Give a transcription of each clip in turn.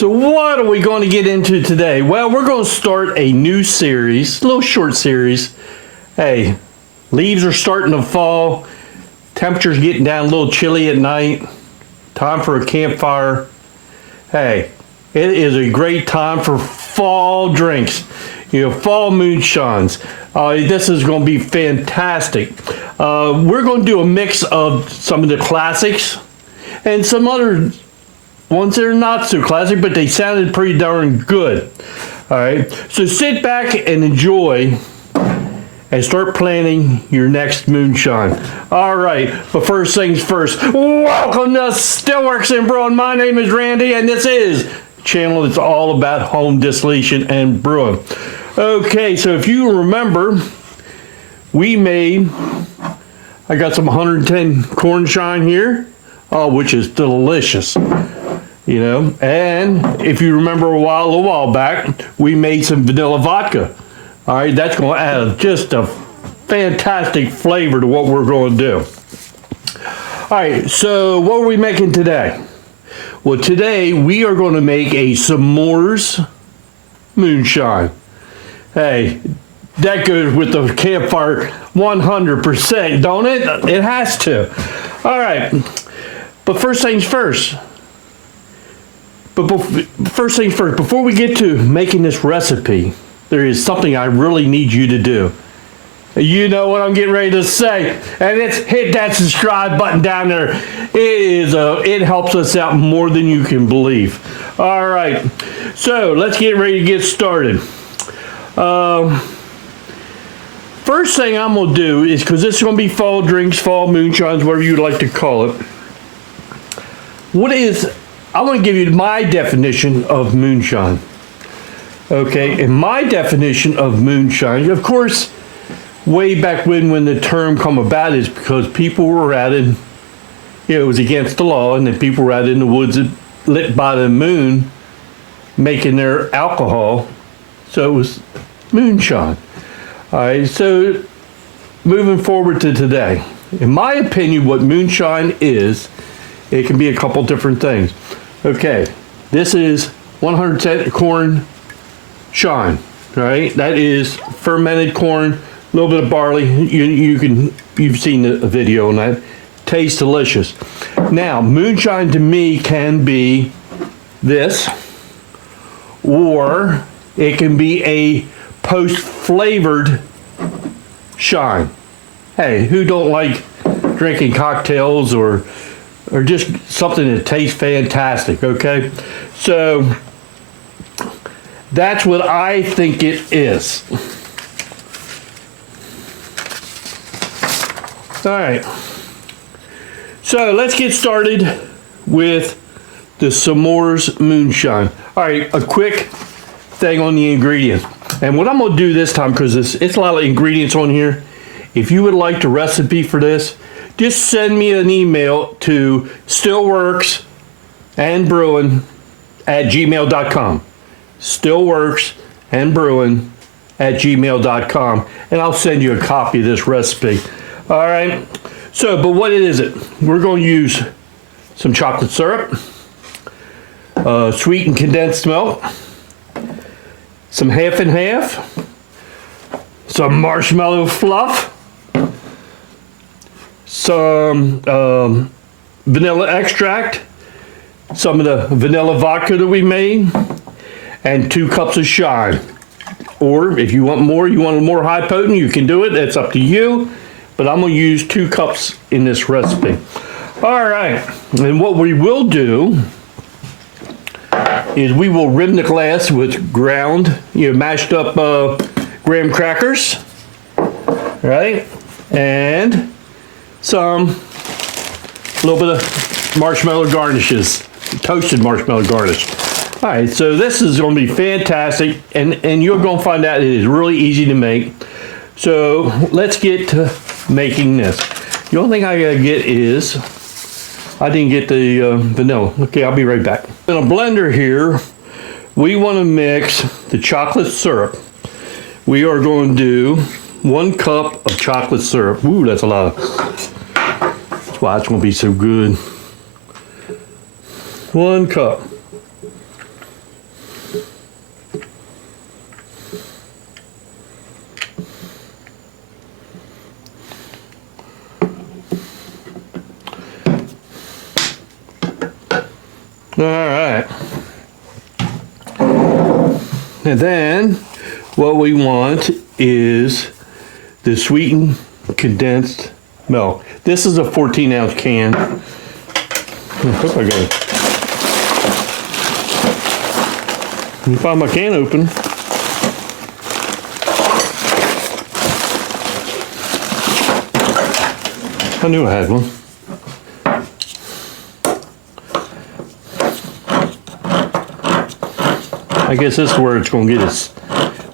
So what are we going to get into today? Well, we're going to start a new series, a little short series. Hey, leaves are starting to fall. Temperature's getting down a little chilly at night. Time for a campfire. Hey, it is a great time for fall drinks. You know, fall moonshines. This is going to be fantastic. We're going to do a mix of some of the classics and some other ones that are not so classic, but they sounded pretty darn good. All right, so sit back and enjoy and start planning your next moonshine. All right, but first things first, welcome to Stillworks and Brewing. My name is Randy, and this is a channel that's all about home distillation and brewing. Okay, so if you remember, I got some 110 corn shine here, which is delicious. You know, and if you remember a little while back, we made some vanilla vodka. All right, that's going to add just a fantastic flavor to what we're going to do. All right, so what are we making today? Well, today we are going to make a S'mores Moonshine. Hey, that goes with the campfire 100%, don't it? It has to. All right, but first things first. Before we get to making this recipe, there is something I really need you to do. You know what I'm getting ready to say, and it's hit that subscribe button down there. It helps us out more than you can believe. All right, so let's get ready to get started. First thing I'm gonna do is, because this is gonna be fall drinks, fall moonshines, whatever you'd like to call it. I want to give you my definition of moonshine. Okay, and my definition of moonshine, of course, way back when the term come about, is because people were out in, it was against the law, and then people were out in the woods lit by the moon making their alcohol, so it was moonshine. All right, so moving forward to today, in my opinion, what moonshine is, it can be a couple different things. Okay, this is 100% corn shine, right? That is fermented corn, a little bit of barley. You've seen the video on that. Tastes delicious. Now, moonshine to me can be this, or it can be a post-flavored shine. Hey, who don't like drinking cocktails or just something that tastes fantastic, okay? So that's what I think it is. All right, so let's get started with the S'mores Moonshine. All right, a quick thing on the ingredients. And what I'm gonna do this time, because it's a lot of ingredients on here, if you would like the recipe for this, just send me an email to stillworksandbrewing@gmail.com. stillworksandbrewing@gmail.com, and I'll send you a copy of this recipe. All right. So, but what is it? We're going to use some chocolate syrup, sweetened condensed milk, some half and half, some marshmallow fluff, some vanilla extract, some of the vanilla vodka that we made, and 2 cups of shine. Or if you want more, you want a more high potent, you can do it. That's up to you. But I'm going to use 2 cups in this recipe. All right. And what we will do is we will rim the glass with ground, mashed up graham crackers, right? And a little bit of marshmallow garnishes, toasted marshmallow garnish. All right, so this is going to be fantastic, and you're going to find out it is really easy to make. So let's get to making this. The only thing I gotta get is, I didn't get the vanilla. Okay, I'll be right back. In a blender here, we want to mix the chocolate syrup. We are going to do 1 cup of chocolate syrup. Ooh, that's a lot. That's why it's going to be so good. 1 cup. right. And then what we want is the sweetened condensed milk. This is a 14-ounce can. I hope I got it. Let me find my can open. I knew I had one. I guess this is where it's going to get its,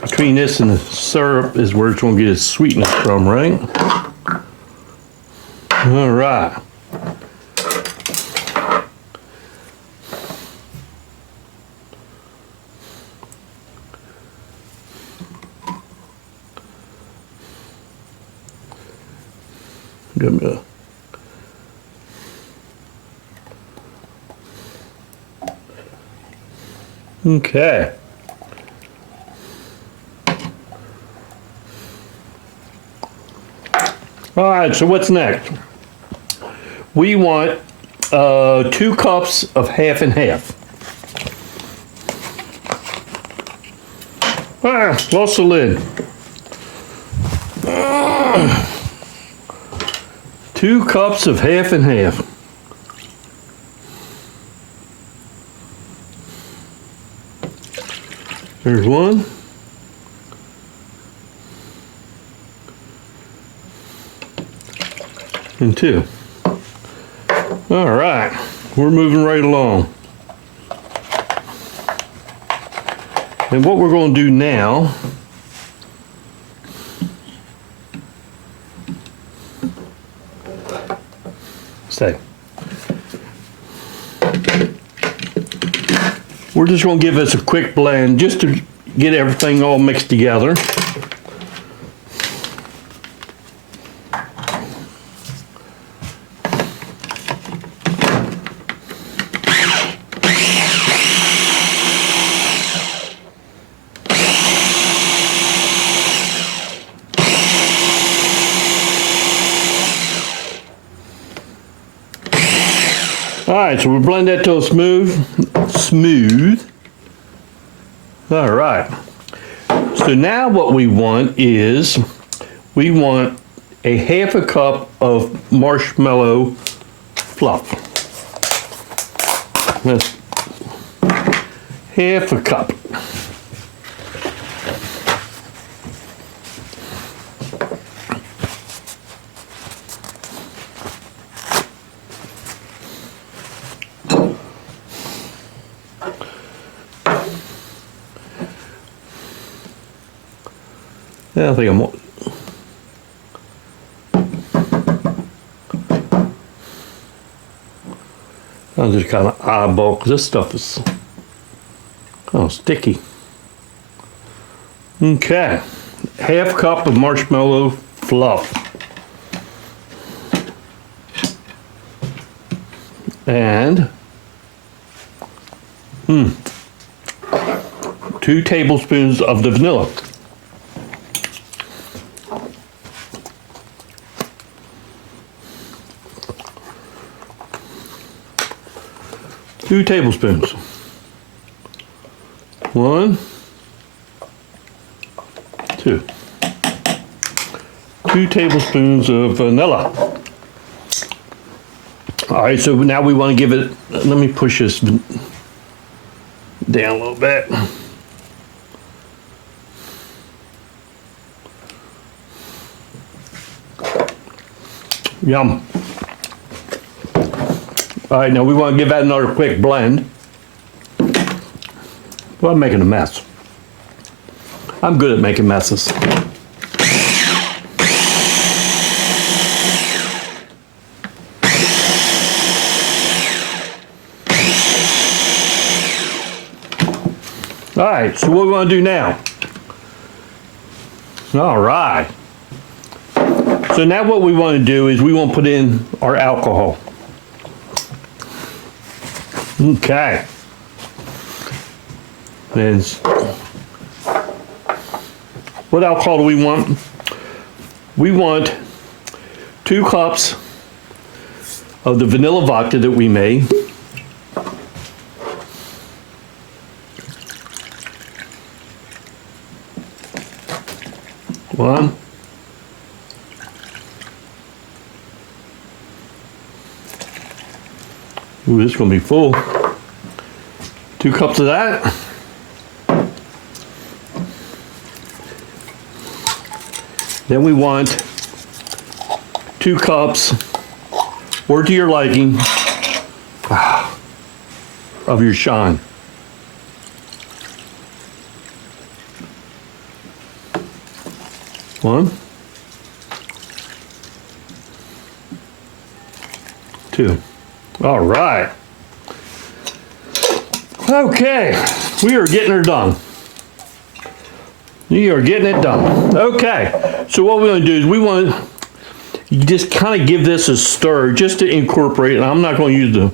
between this and the syrup is where it's going to get its sweetness from, right? All right. Give me a okay. All right, so what's next? We want 2 cups of half and half. Lost the lid. 2 cups of half and half. There's one. And 2. All right, we're moving right along. And what we're going to do now we're just going to give this a quick blend just to get everything all mixed together. All right, so we blend that till smooth. All right. So now what we want is, we want a half a cup of marshmallow fluff. That's half a cup. Yeah, I think I'll just kind of eyeball, because this stuff is kind of sticky. Okay, half cup of marshmallow fluff. And 2 tablespoons of the vanilla. Two tablespoons. 1, 2. 2 tablespoons of vanilla. All right, so now we want to give it, let me push this down a little bit. Yum. All right, now we want to give that another quick blend. Well, I'm making a mess. I'm good at making messes. All right, so what we want to do now? All right. So now what we want to do is we want to put in our alcohol. Okay. And what alcohol do we want? We want 2 cups of the vanilla vodka that we made. One. Ooh, this is going to be full. 2 cups of that. Then we want 2 cups, or to your liking, of your shine. One. 2. All right. Okay, we are getting her done. We are getting it done. Okay, so what we're going to do is we want to just kind of give this a stir just to incorporate it. I'm not going to use the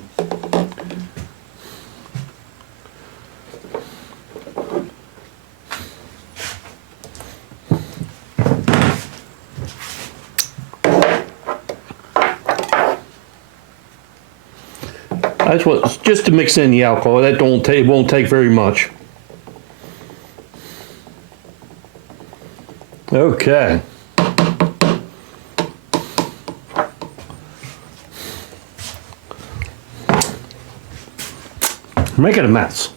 that's what, just to mix in the alcohol. That won't take very much. Okay. Make it a mess.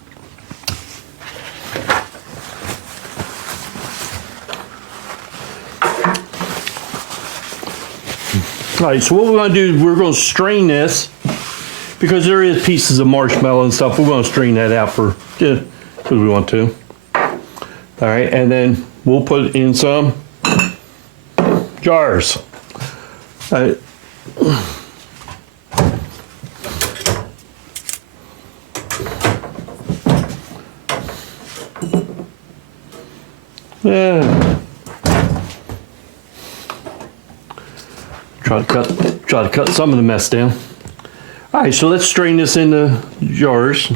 All right, so what we're going to do is we're going to strain this because there is pieces of marshmallow and stuff. We're going to strain that out for just because we want to. All right, and then we'll put it in some jars. Yeah. Try to cut some of the mess down. All right, so let's strain this into jars.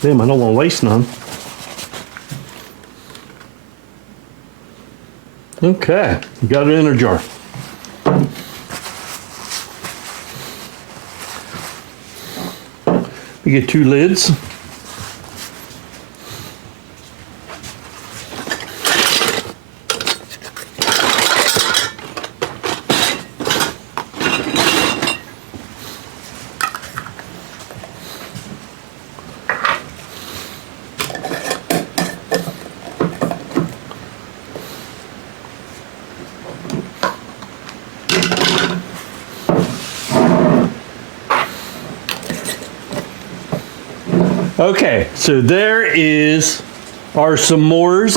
Damn, I don't want to waste none. Okay, got it in a jar. We get 2 lids. Okay, so there is our S'mores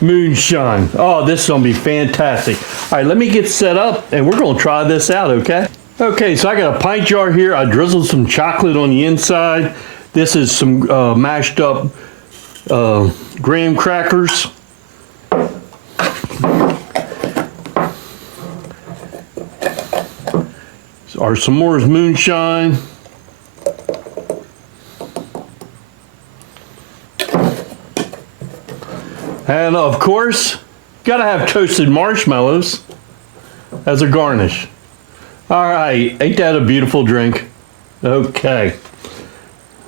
Moonshine. Oh, this is going to be fantastic. All right, let me get set up and we're going to try this out, okay? Okay, so I got a pint jar here. I drizzled some chocolate on the inside. This is some mashed up graham crackers. Our S'mores Moonshine. And of course, gotta have toasted marshmallows as a garnish. All right, ain't that a beautiful drink? Okay,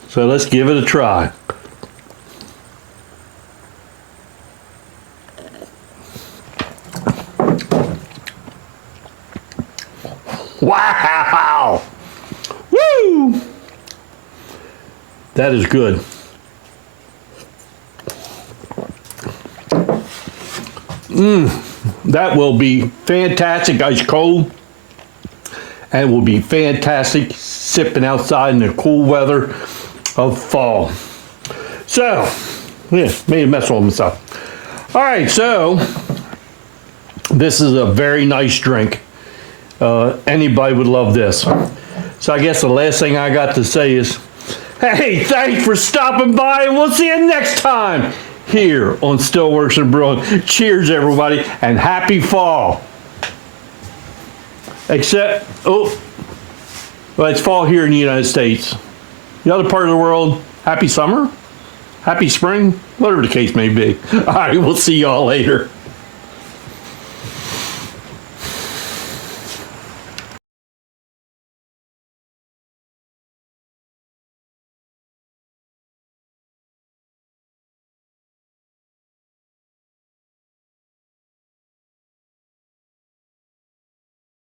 so let's give it a try. Wow! Woo! That is good. That will be fantastic ice cold, and will be fantastic sipping outside in the cool weather of fall. So, yeah, made a mess of myself. All right, so this is a very nice drink. Anybody would love this. So I guess the last thing I got to say is, hey, thanks for stopping by, and we'll see you next time here on Stillworks and Brewing. Cheers, everybody, and happy fall. Except, well, it's fall here in the United States. The other part of the world, happy summer, happy spring, whatever the case may be. All right, we'll see y'all later.